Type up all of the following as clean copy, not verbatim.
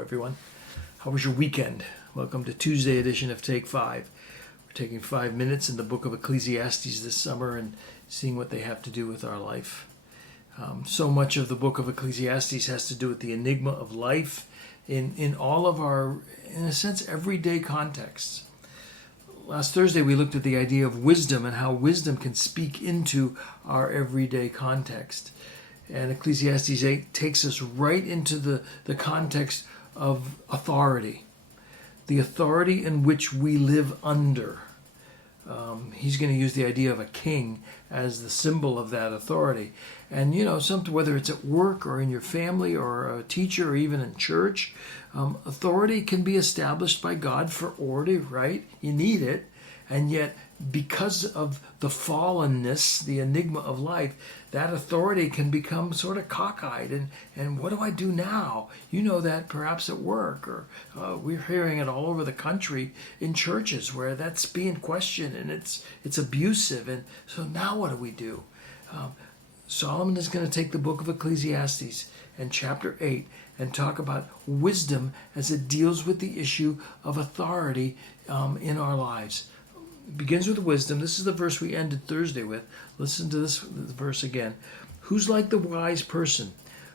everyone. How was your weekend? Welcome to Tuesday edition of Take 5. We're taking 5 minutes in the book of Ecclesiastes this summer and seeing what they have to do with our life. So much of the book of Ecclesiastes has to do with the enigma of life in all of our, in a sense, everyday contexts. Last Thursday we looked at the idea of wisdom and how wisdom can speak into our everyday context. And Ecclesiastes 8 takes us right into the context of authority, the authority in which we live under. He's going to use the idea of a king as the symbol of that authority. And, something, whether it's at work or in your family or a teacher or even in church, authority can be established by God for order, right? You need it. And yet, because of the fallenness, the enigma of life, that authority can become sort of cockeyed. And what do I do now? You know that perhaps at work, or we're hearing it all over the country in churches where that's being questioned and it's abusive. And so now what do we do? Solomon is going to take the book of Ecclesiastes and chapter 8 and talk about wisdom as it deals with the issue of authority in our lives. It begins with wisdom. This is the verse we ended Thursday with. Listen to this verse again. Who's like the wise person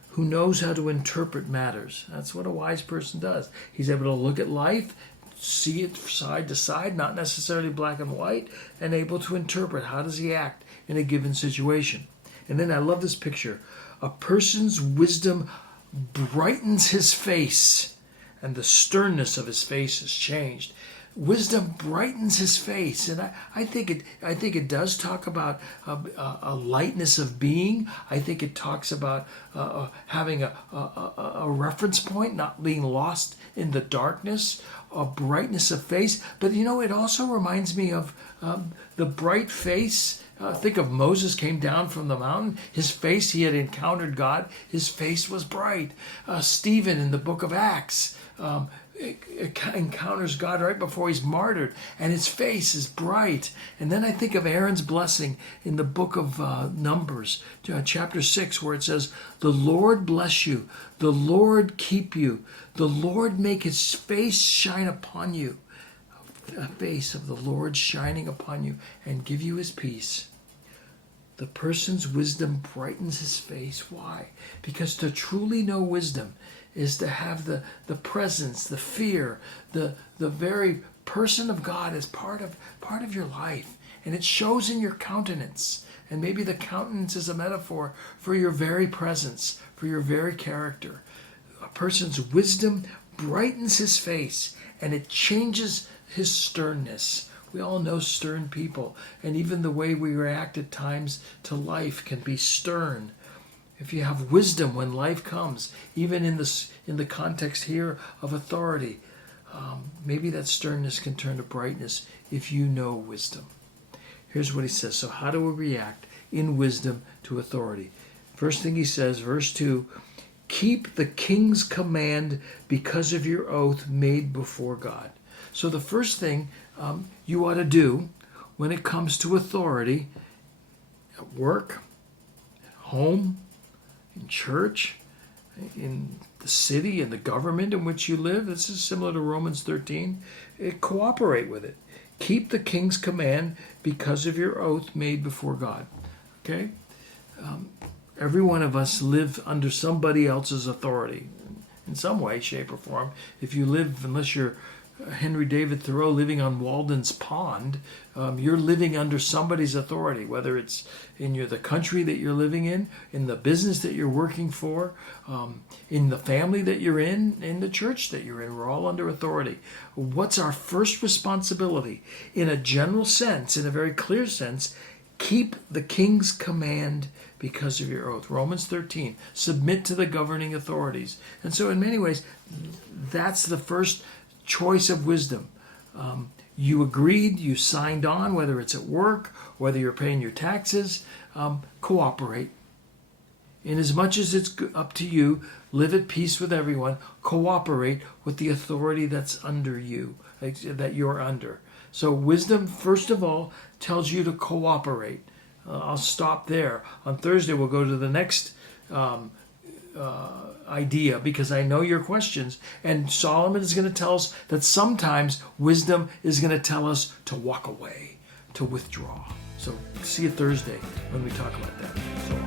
who knows how to interpret matters? That's what a wise person does. He's able to look at life, see it side to side, not necessarily black and white, and able to interpret how does he act in a given situation. And then I love this picture. A person's wisdom brightens his face, and the sternness of his face is changed. Wisdom brightens his face, and I think it does talk about a lightness of being. I think it talks about having a reference point, not being lost in the darkness, a brightness of face. But it also reminds me of the bright face. Think of Moses came down from the mountain. His face, he had encountered God. His face was bright. Stephen in the book of Acts encounters God right before he's martyred, and his face is bright. And then I think of Aaron's blessing in the book of Numbers, chapter 6, where it says, "The Lord bless you, the Lord keep you, the Lord make his face shine upon you." A face of the Lord shining upon you and give you his peace. The person's wisdom brightens his face. Why? Because to truly know wisdom is to have the presence, the fear, the very person of God as part of your life. And it shows in your countenance. And maybe the countenance is a metaphor for your very presence, for your very character. A person's wisdom brightens his face, and it changes his sternness. We all know stern people, and even the way we react at times to life can be stern. If you have wisdom when life comes, even in the context here of authority, maybe that sternness can turn to brightness if you know wisdom. Here's what he says. So how do we react in wisdom to authority? First thing he says, verse 2, keep the king's command because of your oath made before God. So the first thing you ought to do when it comes to authority at work, at home, in church, in the city, in the government in which you live, this is similar to Romans 13, cooperate with it. Keep the king's command because of your oath made before God. Okay? Every one of us live under somebody else's authority in some way, shape, or form. If you live, unless you're Henry David Thoreau living on Walden's Pond, you're living under somebody's authority, whether it's in the country that you're living in the business that you're working for, in the family that you're in the church that you're in. We're all under authority. What's our first responsibility? In a general sense, in a very clear sense, keep the king's command because of your oath. Romans 13, submit to the governing authorities. And so in many ways, that's the first choice of wisdom. You agreed, you signed on, whether it's at work, whether you're paying your taxes, cooperate. In as much as it's up to you, live at peace with everyone, cooperate with the authority that's under you, that you're under. So wisdom, first of all, tells you to cooperate. I'll stop there. On Thursday, we'll go to the next idea because I know your questions. And Solomon is going to tell us that sometimes wisdom is going to tell us to walk away, to withdraw. So see you Thursday when we talk about that. So